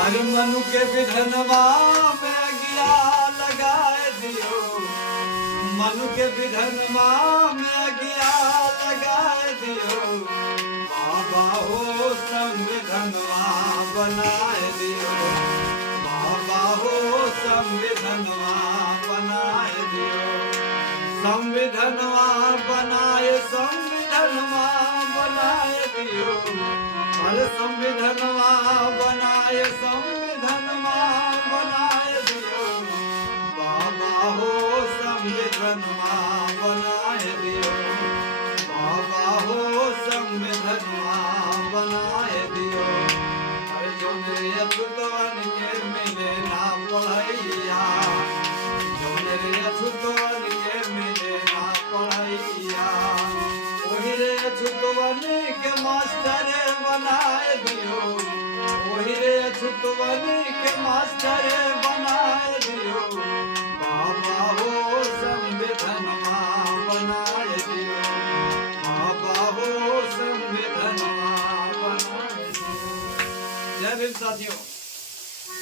हर मनु के विधनवा में गिया लगाए दियो, मनु के विधनवा में गिया लगाए दियो। बाबा हो संविधनवा बनाए दियो, बाबा हो संविधनवा बनाए दियो। संविधनवा बनाए, संविधनवा बनाए दियो। हर संविधनवा बनाए, संविधनवा बनाए दियो। बाबा हो संविधनवा बनाए दियो, बाबा हो संविधनवा बनाए दियो। हर जो मेरे अछूतवन के मिले ना पढ़ैया, जो मेरे अछूतवन के मिले ना पढ़ैया। वही रे अछूतवन के मास्टर बनाए दियो, वही रे अछूतवन के मास्टर बनाए दियो। बाबा हो संविधनवा बनाए दियो, बाबा हो संविधनवा बनाए दियो। जय भीम साथियों।